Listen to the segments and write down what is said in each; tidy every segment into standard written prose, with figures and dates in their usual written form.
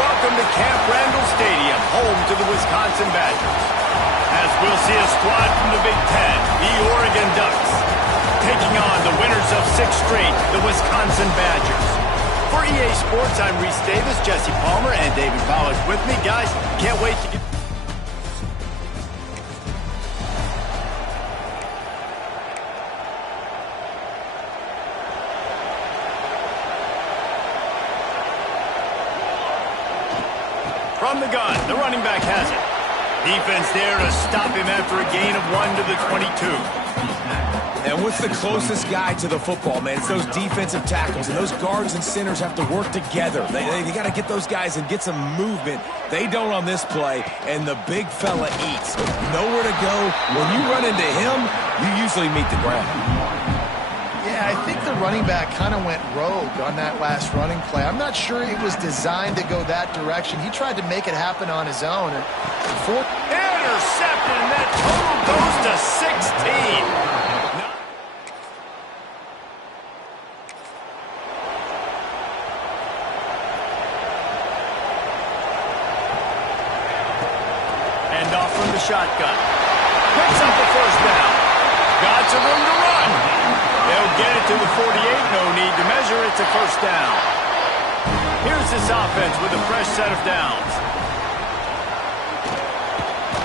Welcome to Camp Randall Stadium, home to the Wisconsin Badgers. As we'll see a squad from the Big Ten, the Oregon Ducks, taking on the winners of 6 straight, the Wisconsin Badgers. For EA Sports, I'm Reese Davis, Jesse Palmer, and David Pollack with me. Guys, can't wait to get... From the gun, the running back has it. Defense there to stop him after a gain of 1 to the 22. And what's the closest guy to the football, man? It's those defensive tackles, and those guards and centers have to work together. They got to get those guys and get some movement. They don't on this play, and the big fella eats. Nowhere to go. When you run into him, you usually meet the ground. Yeah, I think the running back kind of went rogue on that last running play. I'm not sure it was designed to go that direction. He tried to make it happen on his own. Intercepted, and that total goes to 16. And off from the shotgun. Picks up the first down. Got some room to run. They'll get it to the 48. No need to measure. It's a first down. Here's this offense with a fresh set of downs.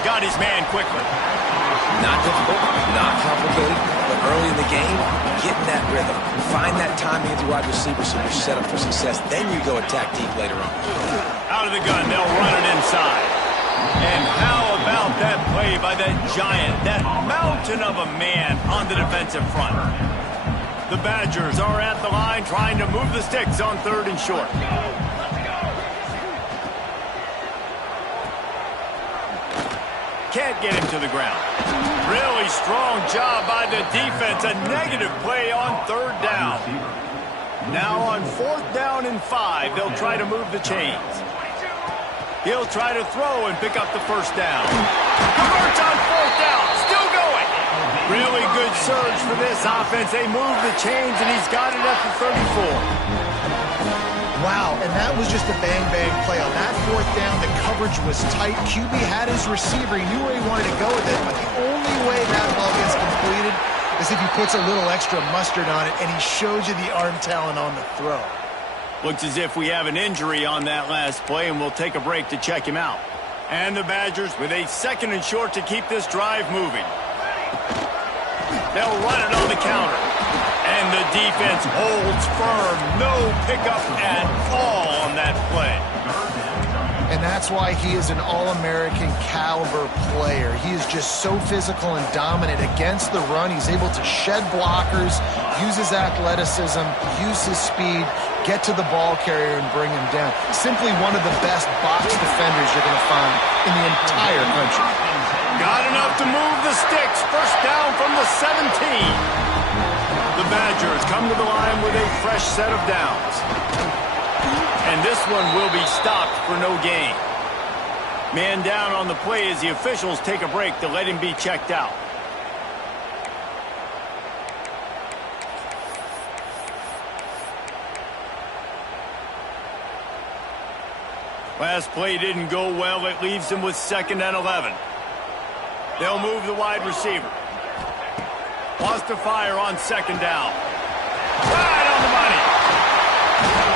Got his man quickly. Not difficult, not complicated, but early in the game, get in that rhythm. Find that timing of the wide receiver so you're set up for success. Then you go attack deep later on. Out of the gun, they'll run it inside. And how about that play by that giant, that mountain of a man on the defensive front? The Badgers are at the line trying to move the sticks on 3rd and short. Can't get him to the ground. Really strong job by the defense. A negative play on 3rd down. Now on 4th down and 5, they'll try to move the chains. He'll try to throw and pick up the first down. Converts on 4th down. Still going. Really good surge for this offense. They move the chains, and he's got it at the 34. Wow, and that was just a bang-bang play. On that 4th down, the coverage was tight. QB had his receiver. He knew where he wanted to go with it, but the only way that ball gets completed is if he puts a little extra mustard on it, and he shows you the arm talent on the throw. Looks as if we have an injury on that last play, and we'll take a break to check him out. And the Badgers with a 2nd and short to keep this drive moving. They'll run it on the counter. And the defense holds firm. No pickup at all on that play. And that's why he is an All-American caliber player. He is just so physical and dominant against the run. He's able to shed blockers, use his athleticism, use his speed, get to the ball carrier and bring him down. Simply one of the best box defenders you're going to find in the entire country. Got enough to move the sticks. First down from the 17. The Badgers come to the line with a fresh set of downs. And this one will be stopped for no gain. Man down on the play as the officials take a break to let him be checked out. Last play didn't go well. It leaves him with 2nd and 11. They'll move the wide receiver. Wants to fire on 2nd down. Right on the money.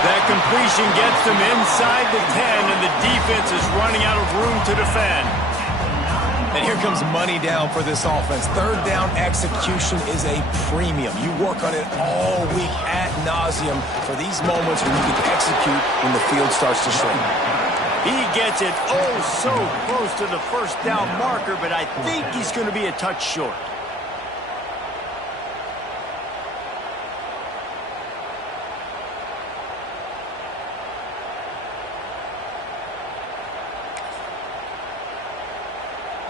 That completion gets them inside the 10, and the defense is running out of room to defend. And here comes money down for this offense. 3rd down execution is a premium. You work on it all week ad nauseum for these moments when you can execute when the field starts to shrink. He gets it oh so close to the first down marker, but I think he's going to be a touch short.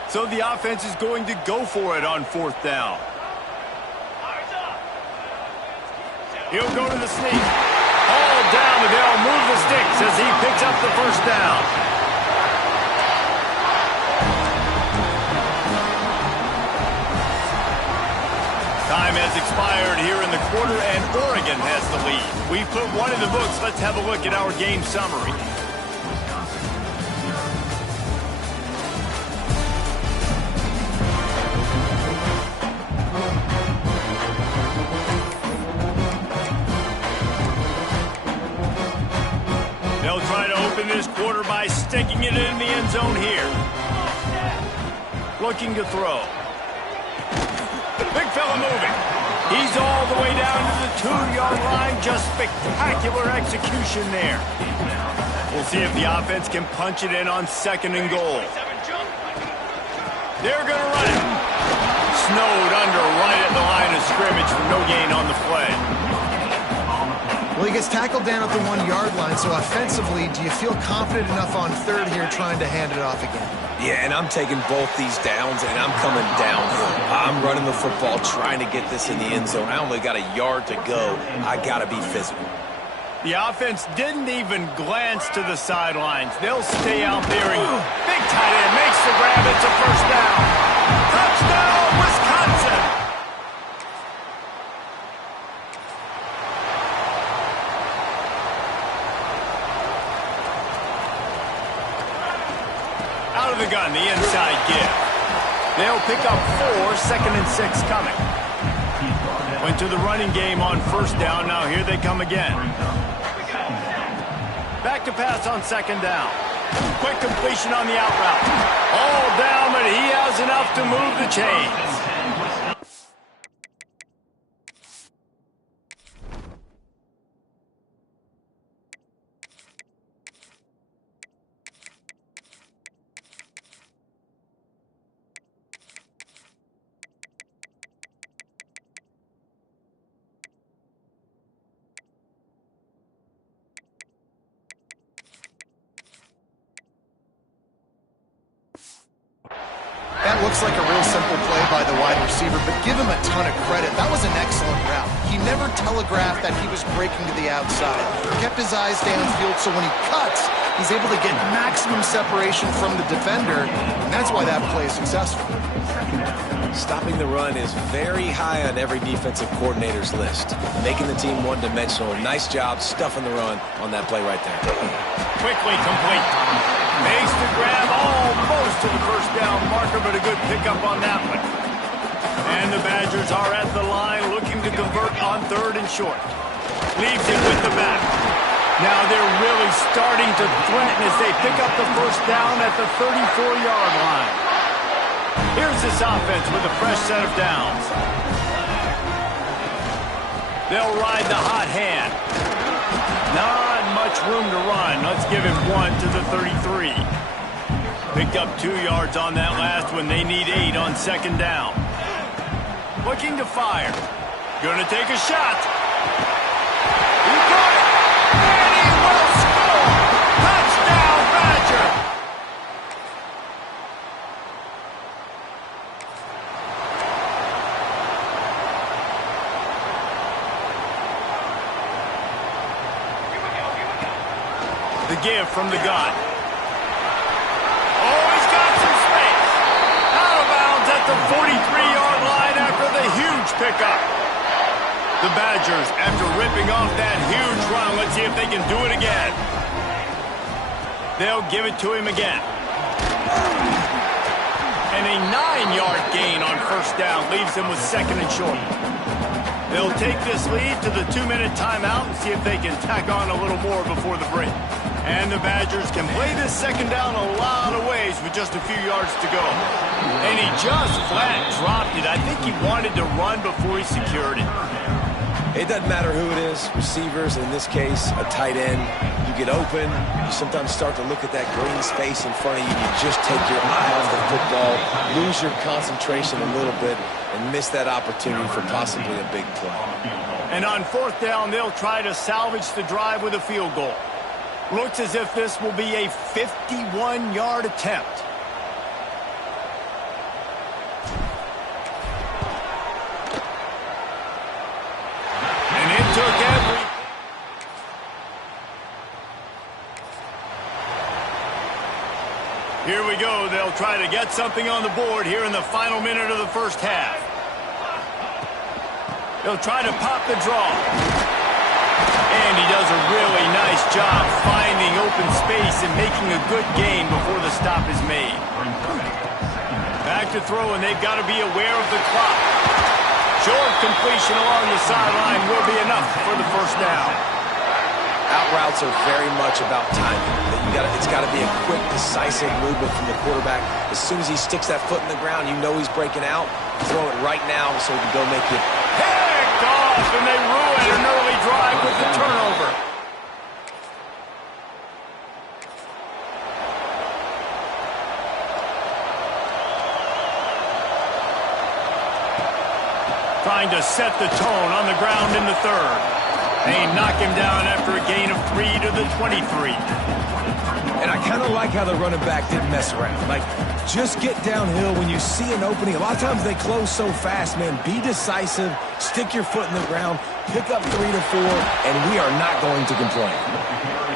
So the offense is going to go for it on 4th down. He'll go to the sneak. All down, and they'll move the sticks as he picks up the first down. Time has expired here in the quarter, and Oregon has the lead. We've put one in the books. Let's have a look at our game summary. They'll try to open this quarter by sticking it in the end zone here. Looking to throw. Big fella moving. He's all the way down to the 2-yard line. Just spectacular execution there. We'll see if the offense can punch it in on 2nd and goal. They're going to run it. Snowed under right at the line of scrimmage for no gain on the play. Well, he gets tackled down at the 1-yard line, so offensively, do you feel confident enough on 3rd here trying to hand it off again? Yeah, and I'm taking both these downs, and I'm coming downhill. I'm running the football, trying to get this in the end zone. I only got a yard to go. I got to be physical. The offense didn't even glance to the sidelines. They'll stay out there. And big tight end makes the grab. It's a 1st down. Touchdown, Wisconsin! Out of the gun, the inside give. They'll pick up 4, 2nd and 6 coming. Went to the running game on 1st down. Now here they come again. Back to pass on 2nd down. Quick completion on the out route. All down, but he has enough to move the chains. That looks like a real simple play by the wide receiver, but give him a ton of credit. That was an excellent route. He never telegraphed that he was breaking to the outside. Kept his eyes downfield, so when he cuts, he's able to get maximum separation from the defender, and that's why that play is successful. Stopping the run is very high on every defensive coordinator's list. Making the team one-dimensional. Nice job stuffing the run on that play right there. Quickly complete. Makes the grab almost to the 1st down marker, but a good pickup on that one. And the Badgers are at the line looking to convert on 3rd and short. Leaves it with the back. Now they're really starting to threaten as they pick up the 1st down at the 34-yard line. Here's this offense with a fresh set of downs. They'll ride the hot hand. Not much room to run. Let's give him 1 to the 33. Picked up 2 yards on that last one. They need 8 on 2nd down. Looking to fire. Gonna take a shot. He got it. And he will score. Touchdown, Badger. The give from the gun. Oh, he's got some space. Out of bounds at the 43-yard line after the huge pickup. The Badgers, after ripping off that huge run, let's see if they can do it again. They'll give it to him again. And a 9-yard gain on 1st down leaves them with 2nd and short. They'll take this lead to the 2-minute timeout and see if they can tack on a little more before the break. And the Badgers can play this 2nd down a lot of ways with just a few yards to go. And he just flat dropped it. I think he wanted to run before he secured it. It doesn't matter who it is, receivers, in this case, a tight end. You get open, you sometimes start to look at that green space in front of you, you just take your eye off the football, lose your concentration a little bit, and miss that opportunity for possibly a big play. And on 4th down, they'll try to salvage the drive with a field goal. Looks as if this will be a 51-yard attempt. And it took every... Here we go. They'll try to get something on the board here in the final minute of the 1st half. They'll try to pop the draw. And he does a really nice job finding open space and making a good gain before the stop is made. Back to throw, and they've got to be aware of the clock. Short completion along the sideline will be enough for the 1st down. Out routes are very much about timing. It's got to be a quick, decisive movement from the quarterback. As soon as he sticks that foot in the ground, you know he's breaking out. Throw it right now so he can go make it. Picked off, and they ruin an early drive with the turnover. Trying to set the tone on the ground in the third. They knock him down after a gain of 3 to the 23. And I kind of like how the running back didn't mess around. Like, just get downhill when you see an opening. A lot of times they close so fast, man. Be decisive, stick your foot in the ground, pick up 3 to 4, and we are not going to complain.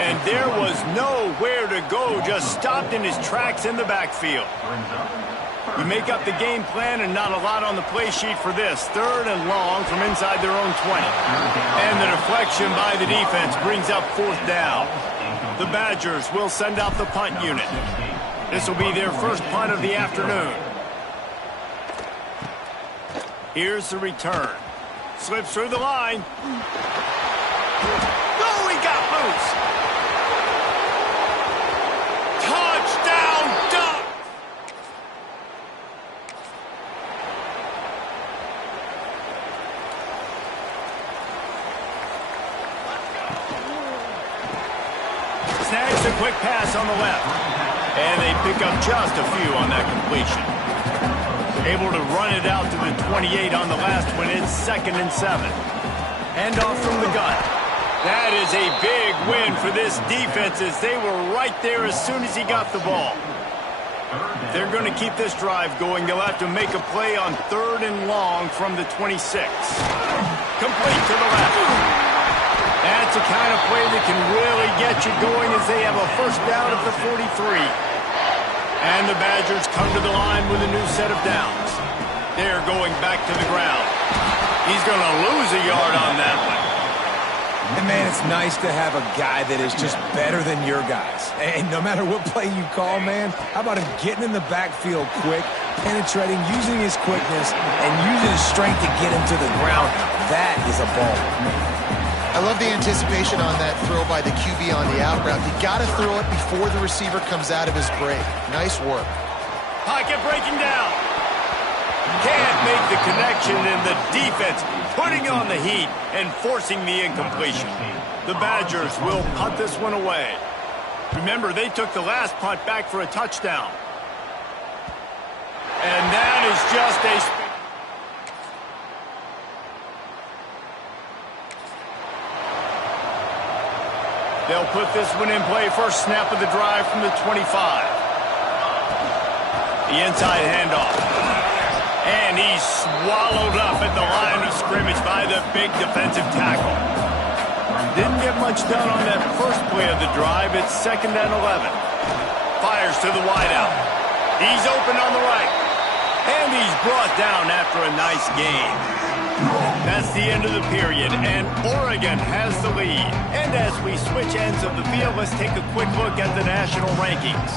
And there was nowhere to go, just stopped in his tracks in the backfield. You make up the game plan and not a lot on the play sheet for this. 3rd and long from inside their own 20. And the deflection by the defense brings up 4th down. The Badgers will send out the punt unit. This will be their first punt of the afternoon. Here's the return. Slips through the line. Oh, he got loose. Touchdown, Ducks! Snags a quick pass on the left. And they pick up just a few on that completion. Able to run it out to the 28 on the last one. It's 2nd and 7. Hand off from the gun. That is a big win for this defense as they were right there as soon as he got the ball. They're going to keep this drive going. They'll have to make a play on 3rd and long from the 26. Complete to the left. That's the kind of play that can really get you going as they have a first down at the 43. And the Badgers come to the line with a new set of downs. They're going back to the ground. He's going to lose a yard on that one. And man, it's nice to have a guy that is just better than your guys. And no matter what play you call, man, how about him getting in the backfield quick, penetrating, using his quickness, and using his strength to get him to the ground. That is a ball. I love the anticipation on that throw by the QB on the out route. You got to throw it before the receiver comes out of his break. Nice work. Pocket breaking down. Can't make the connection, and the defense putting on the heat and forcing the incompletion. The Badgers will punt this one away. Remember, they took the last punt back for a touchdown. And that is just a... They'll put this one in play. First snap of the drive from the 25. The inside handoff. And he's swallowed up at the line of scrimmage by the big defensive tackle. Didn't get much done on that first play of the drive. It's 2nd and 11. Fires to the wideout. He's open on the right. And he's brought down after a nice gain. That's the end of the period, and Oregon has the lead. And as we switch ends of the field, let's take a quick look at the national rankings.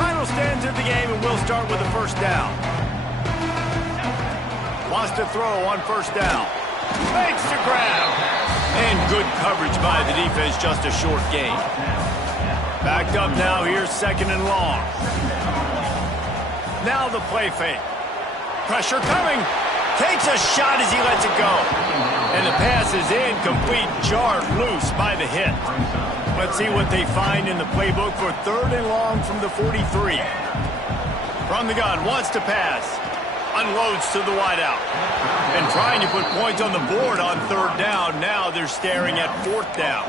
Final stands of the game, and we'll start with the first down. Wants to throw on first down. Makes the grab. And good coverage by the defense, just a short gain. Backed up now, here's 2nd and long. Now the play fake. Pressure coming. Takes a shot as he lets it go. And the pass is incomplete, jarred loose by the hit. Let's see what they find in the playbook for 3rd and long from the 43. From the gun, wants to pass. Unloads to the wideout. And trying to put points on the board on 3rd down. Now they're staring at 4th down.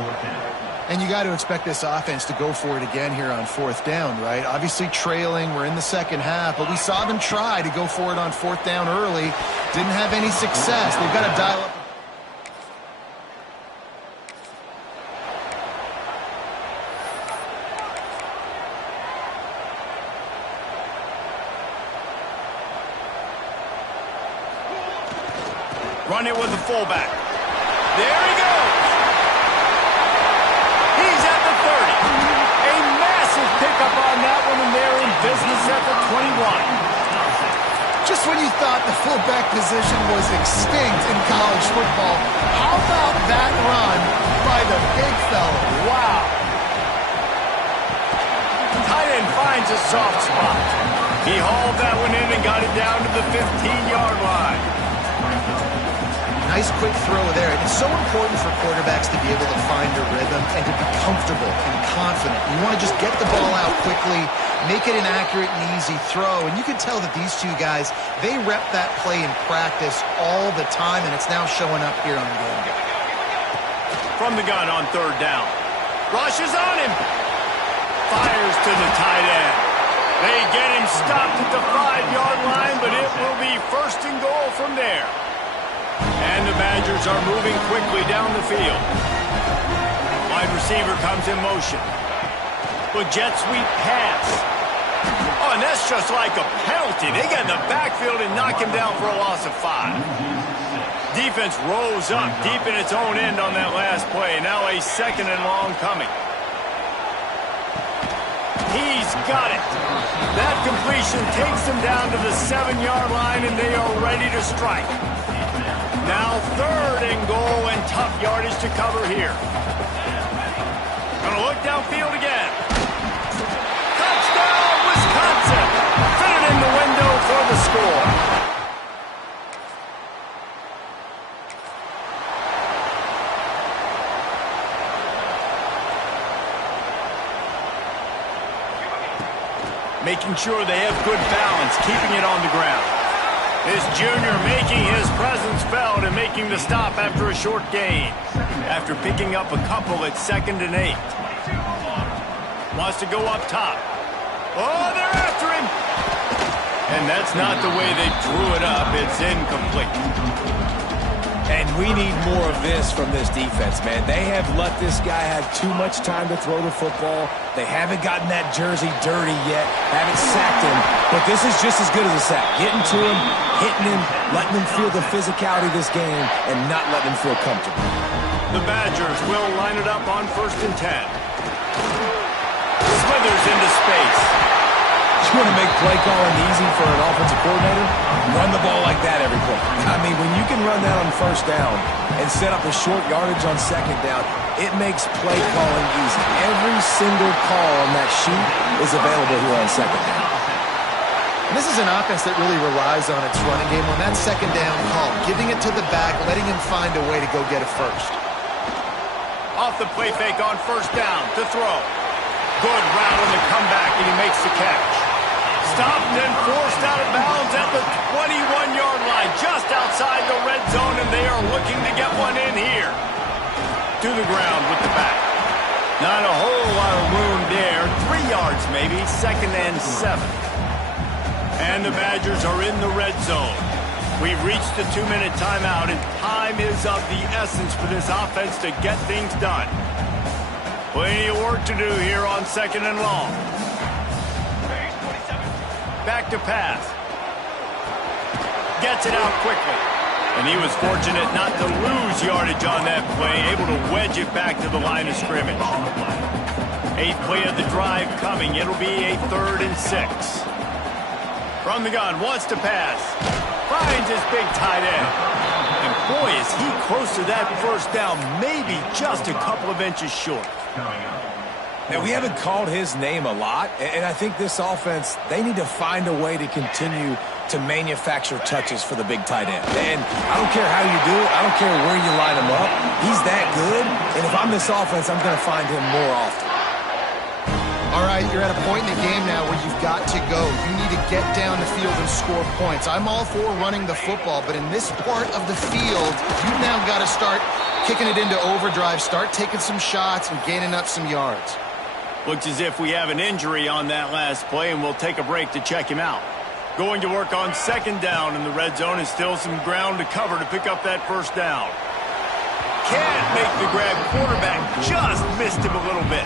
And you got to expect this offense to go for it again here on 4th down, right? Obviously trailing, we're in the second half, but we saw them try to go for it on 4th down early. Didn't have any success. They've got to dial up. Run it with the fullback. There he goes. He's at the 30. A massive pickup on that one, and they're in business at the 21. Just when you thought the fullback position was extinct in college football, how about that run by the big fella? Wow. Tight end finds a soft spot. He hauled that one in and got it down to the 15-yard line. Nice quick throw there. And it's so important for quarterbacks to be able to find a rhythm and to be comfortable and confident. You want to just get the ball out quickly, make it an accurate and easy throw. And you can tell that these two guys, they rep that play in practice all the time, and it's now showing up here on game day. From the gun on third down. Rushes on him. Fires to the tight end. They get him stopped at the 5-yard line, but it will be first and goal from there. And the Badgers are moving quickly down the field. Wide receiver comes in motion. With jet sweep pass. Oh, and that's just like a penalty. They get in the backfield and knock him down for a loss of 5. Defense rolls up deep in its own end on that last play. Now a second and long coming. He's got it. That completion takes them down to the 7-yard line, and they are ready to strike. Now third and goal and tough yardage to cover here. Gonna look downfield again. Touchdown, Wisconsin. Fit it in the window for the score. Making sure they have good balance, keeping it on the ground. This junior making his presence felt and making the stop after a short gain. After picking up a couple at 2nd and 8. Wants to go up top. Oh, they're after him! And that's not the way they drew it up. It's incomplete. And we need more of this from this defense, man. They have let this guy have too much time to throw the football. They haven't gotten that jersey dirty yet, haven't sacked him, but this is just as good as a sack. Getting to him, hitting him, letting him feel the physicality of this game, and not letting him feel comfortable. The Badgers will line it up on 1st and 10. Slithers into space. You want to make play calling easy for an offensive coordinator? Run the ball like that every play. I mean, when you can run that on 1st down and set up a short yardage on 2nd down, it makes play calling easy. Every single call on that sheet is available here on 2nd down. And this is an offense that really relies on its running game on that 2nd down call, giving it to the back, letting him find a way to go get a first. Off the play fake on 1st down to throw. Good route on the comeback, and he makes the catch. Stopped and forced out of bounds at the 21-yard line, just outside the red zone, and they are looking to get one in here. To the ground with the back. Not a whole lot of room there. 3 yards maybe, 2nd and 7. And the Badgers are in the red zone. We've reached the 2-minute timeout, and time is of the essence for this offense to get things done. Plenty of work to do here on 2nd and long. Back to pass. Gets it out quickly. And he was fortunate not to lose yardage on that play, able to wedge it back to the line of scrimmage. 8th play of the drive coming. It'll be a 3rd and 6. From the gun, wants to pass. Finds his big tight end. And boy, is he close to that 1st down, maybe just a couple of inches short. Now, we haven't called his name a lot, and I think this offense, they need to find a way to continue to manufacture touches for the big tight end. And I don't care how you do it. I don't care where you line him up. He's that good, and if I'm this offense, I'm going to find him more often. All right, you're at a point in the game now where you've got to go. You need to get down the field and score points. I'm all for running the football, but in this part of the field, you've now got to start kicking it into overdrive, start taking some shots and gaining up some yards. Looks as if we have an injury on that last play, and we'll take a break to check him out. Going to work on 2nd down in the red zone, and still some ground to cover to pick up that 1st down. Can't make the grab. Quarterback just missed him a little bit.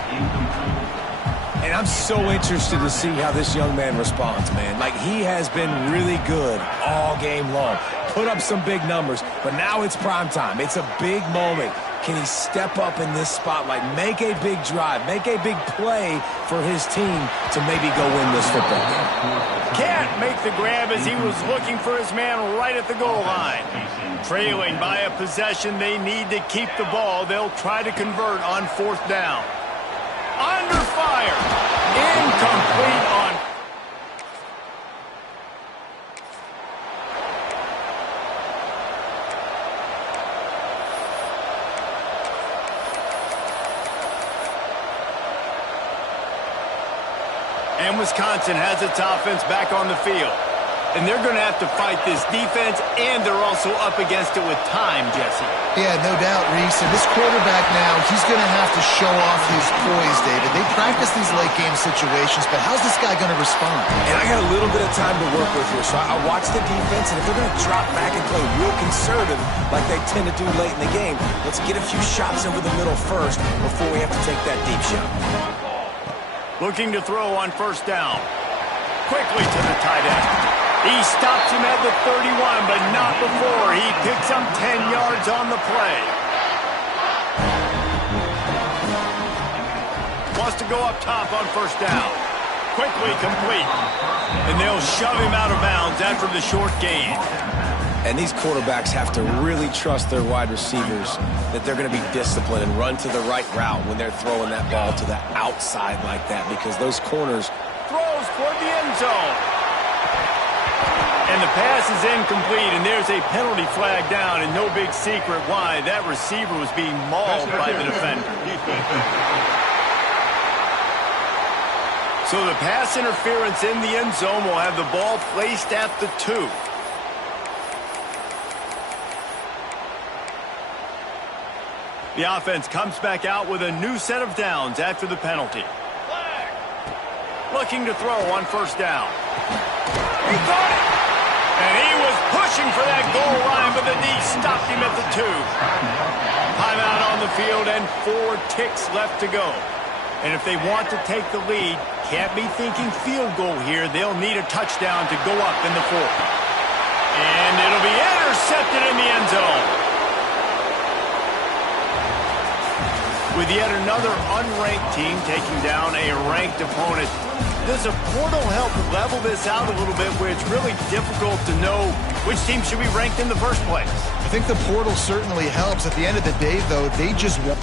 And I'm so interested to see how this young man responds, man. Like, he has been really good all game long. Put up some big numbers, but now it's prime time. It's a big moment. Can he step up in this spotlight, make a big drive, make a big play for his team to maybe go win this football game? Can't make the grab as he was looking for his man right at the goal line. Trailing by a possession, they need to keep the ball. They'll try to convert on 4th down. Under fire. Incomplete on... And Wisconsin has its offense back on the field. And they're going to have to fight this defense, and they're also up against it with time, Jesse. Yeah, no doubt, Reese. And this quarterback now, he's going to have to show off his poise, David. They practice these late-game situations, but how's this guy going to respond? And I got a little bit of time to work with here, so I watch the defense, and if they're going to drop back and play real conservative like they tend to do late in the game, let's get a few shots over the middle first before we have to take that deep shot. Looking to throw on 1st down. Quickly to the tight end. He stops him at the 31, but not before he picks up 10 yards on the play. Wants to go up top on 1st down. Quickly complete. And they'll shove him out of bounds after the short gain. And these quarterbacks have to really trust their wide receivers that they're going to be disciplined and run to the right route when they're throwing that ball to the outside like that, because those corners... Throws toward the end zone. And the pass is incomplete, and there's a penalty flag down, and no big secret why. That receiver was being mauled by the defender. So the pass interference in the end zone will have the ball placed at the 2. The offense comes back out with a new set of downs after the penalty. Looking to throw on 1st down. He got it! And he was pushing for that goal line, but the D stopped him at the 2. Timeout on the field and 4 ticks left to go. And if they want to take the lead, can't be thinking field goal here. They'll need a touchdown to go up in the 4th. And it'll be intercepted in the end zone. With yet another unranked team taking down a ranked opponent, does a portal help level this out a little bit where it's really difficult to know which team should be ranked in the first place? I think the portal certainly helps. At the end of the day, though, they just want...